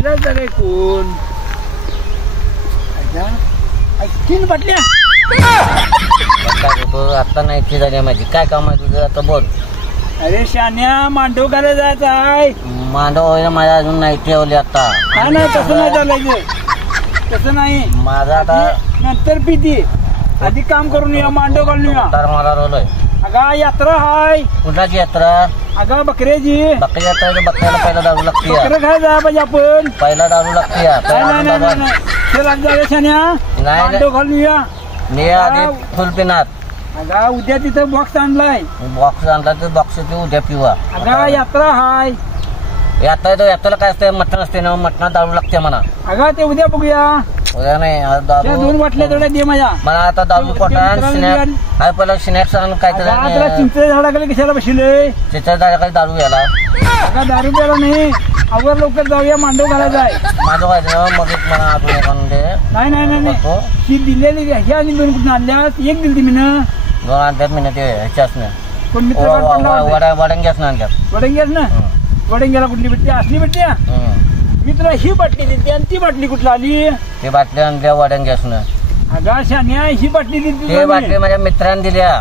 इलाज झालाय कोण तीन बाटल्या आता नाही ती झाली माझी काय काम आहे तुझं आता बोल. अरे शान्या मांडव घालायला जायचं आहे. मांडव व्हायला माझ्या अजून नाही ठेवली आता. काय नाही तसं नाही चालायचं तसं नाही. माझा आता नंतर पिती आधी काम करून या मांडव घालून या. तर मला रोलोय अगा यात्रा हाय. कुणाची यात्रा. अगा बकऱ्याची. बकरी यात्रा बकऱ्याला पहिला दारू लागते. बकरं खायला जायला पाहिजे आपण. पहिला दारू लागते. मांडव घालून या. मी आधी फुल पिणार. अगा उद्या तिथं बॉक्स आणलाय. बॉक्स आणला तर बॉक्स उद्या पिवा. अगा यात्रा हाय. यात्रा तो यात्रेला काय असते मटण असते ना मटणात दारू लागते म्हणा. अगा ते उद्या बघूया. उद्या नाही दारू 2 बाटल्या तेवढ्या दे माझ्या. मला आता दारू पोटान स्नॅक्स आहे पहिला स्नॅक्स आणून काहीतरी. चिंचेच्या झाडाखाली कशाला बसले. चिंचेच्या झाडाखाली दारू घ्यायला. अगा दारू प्याला नाही अवर लवकर जाऊया मांडव घालायचा आहे. माझं व्हायचं मग मला अजून एक आणून दे. नाही ही दिलेली ह्या आणि 2 कुठून आणल्यास. एक दिली मी 2 आणतात मी ते ह्याच्याच ना पण मित्र वडंग्याच ना आणतात. वडंग्याच ना वडंग्याला कुठली भेटते असली भेटते. मी तुला ही बाटली दिली आणि ती बाटली कुठला आली. ती बाटली आणल्या वडंग्याच ना. अगा शान्या ही बाटली दिली. ती बाटली माझ्या मित्रांनी दिल्या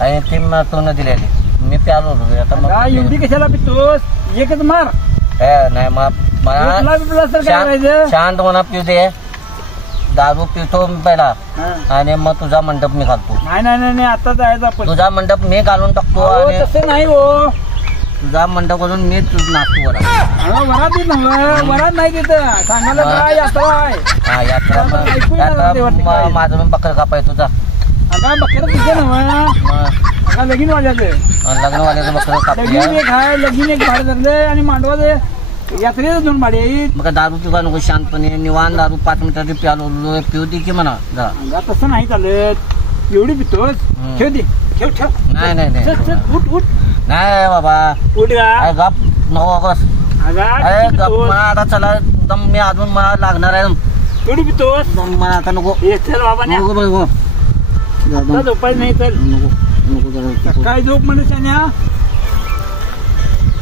आणि ती तू दिलेली मी प्यालो होतो. आता एवढी कशाला पितोस. एकच मार. नाही मला शांत होणार पिऊ दे. दारू पितो पहिला आणि मग तुझा मंडप मी घालतो. नाही आता जायचं आपण. तुझा मंडप मी घालून टाकतो. तसं नाही हो. तुझा मंडप करून मी नाचतो. वरात वरात नाही तिथं सांगायला काय यात्रा आहे. हा यात्रा माझं बकर कापाय तुझा. अगा बकर तुझं नव्हा लगीन वाजायचं. लग्न वाल्याचं बकर कापूया. लगीन एक आहे लगीन एक भाडं धरलंय आणि मांडवाचं यात्रेचं 2 भाडे आहेत. मग दारू तुझा नको शांतपणे निवान दारू 5 मिनिटाची प्यालो पिऊ दे की म्हणा. तसं नाही चालत एवढी पितोस. ठेव दे ठेव ठेव. नाही उठ उठ. नाही बाबा उठ गप 9 ऑगस्ट. आता चला एकदम मी अजून मला लागणार आहे. एवढी पितोस मला आता नको. चल बाबा नको झोपायचं नाही. चल नको काय झोप म्हणजे शान्या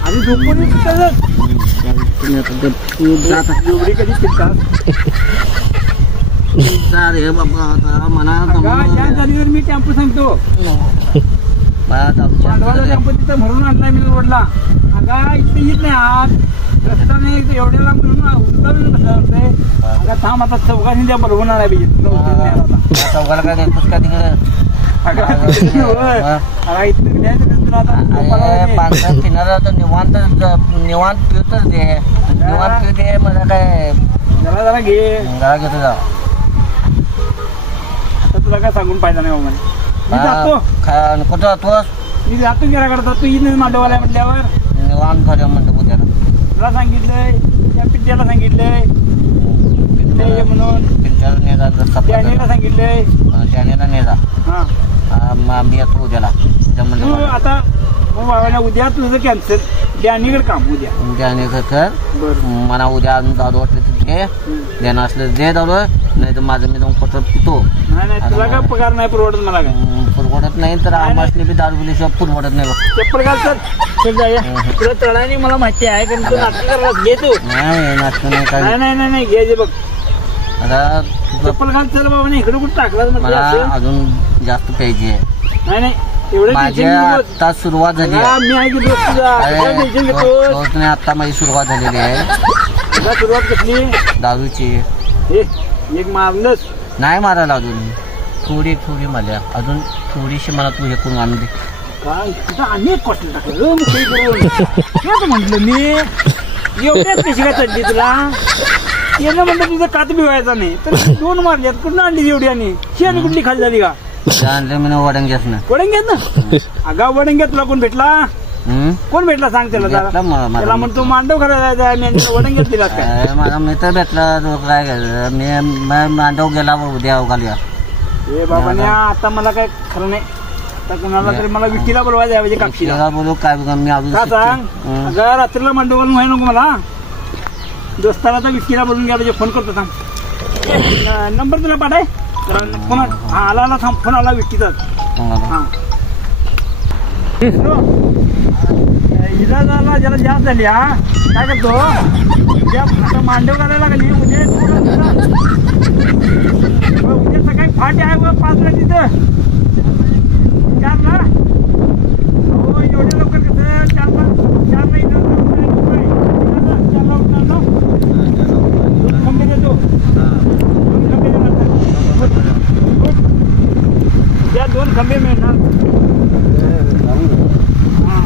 आधी झोपून एवढी कधी फिरतात. रे बाबा मला मी टेम्पो सांगतो. मांडवाला टेम्पो तिथं भरून आणलाय मी रोडला. अगा इथे येत नाही आत रस्ता नाही एवढ्या लांब अगा थांब आता चौघांनी त्या बरोबर आहे चौघाला काय देतोस का तिकडे. फिरणारा तर निवांत निवांत पिवतच दे. निवांत पिऊ दे मला काय जरा घे. जरा घेतो जा. आता तुला काय सांगून फायदा नाही बाबा. मी जातो. कुठं जातोस. मी जातो गेला करता तू इथे मांडवाला म्हटल्यावर निवांत खरं म्हणतो उद्याला. तुला सांगितलंय त्या पिट्याला सांगितलंय म्हणून. पिंट्याला नेजा त्यानेला सांगितलंय. त्यानेला नेजा. मी येतो उद्याला. तू आता उद्या तुझं कॅन्सल. डॅनीकडे काम उद्या. डॅनीचं कर मला उद्या अजून दारू वाटलं तिथे देणं असलं दे दारू. नाही तर माझं मी जाऊन पत्र पितो. नाही तुला काय पगार नाही परवडत मला काय परवडत नाही तर आम्हाला बी दारू पिल्याशिवाय परवडत नाही. बघ चप्पल घाल. चल जाऊया. तुला चढायला मला माहिती आहे कारण तू नाटक करायला घे तू. नाही नाटक नाही काय. नाही घे बघ. आता चप्पल घाल. चल बाबा इकडे कुठं टाकला मला अजून जास्त पाहिजे. नाही एवढं आता सुरुवात झाली आहे. मी आहे की दोस्त तुझा आता माझी सुरुवात झालेली आहे. सुरुवात कसली दारूची. एक मारलंच नाही मारायला अजून थोडी मला अजून थोडीशी मला तू हे करून आणून दे. काय तुझं अनेक कॉस्टल टाकलं म्हंटल मी. एवढ्याच कशी काय चढली तुला. येणं म्हणलं तुझं कात बी व्हायचा नाही तर 2 मारल्यात. कुठं आणली एवढी आणि शेण कुठली खाली झाली का. आणले मी वडंग्यात ना. वडंग्यात ना. अगा वडंग्यात तुला कोण भेटला. कोण भेटला सांग त्याला. त्याला म्हणतो मांडव करायला जायचं. वडंग्यात दिला काय. माझा मित्र भेटला काय करायचं. मी मांडव गेला उद्या घालूया. हे बाबा आता मला काय खरं नाही. आता कोणाला तरी मला विकीला बोलवायचं आहे कापशीला बोलू काय मी अजून का सांग. अगं रात्रीला मांडव घालून व्हाय नको मला. दोस्ताला तर विकीला बोलून घ्या म्हणजे फोन करतो सांग. नंबर तुला पाठाय फोन आला थांब. फोन आला विकीचा. विलासाला जरा जास्त झाली हा. काय करतो उद्या आता मांडव करायला लागली उद्या उद्या सकाळी फाटी आहे बघ 5ला तिथं 4ला. हो एवढ्या लवकर कसं 4ला इथं 4ला उठणार ना. 2 खंबे देतो 2 खंबे देणार त्या 2 खंबे मिळणार. हा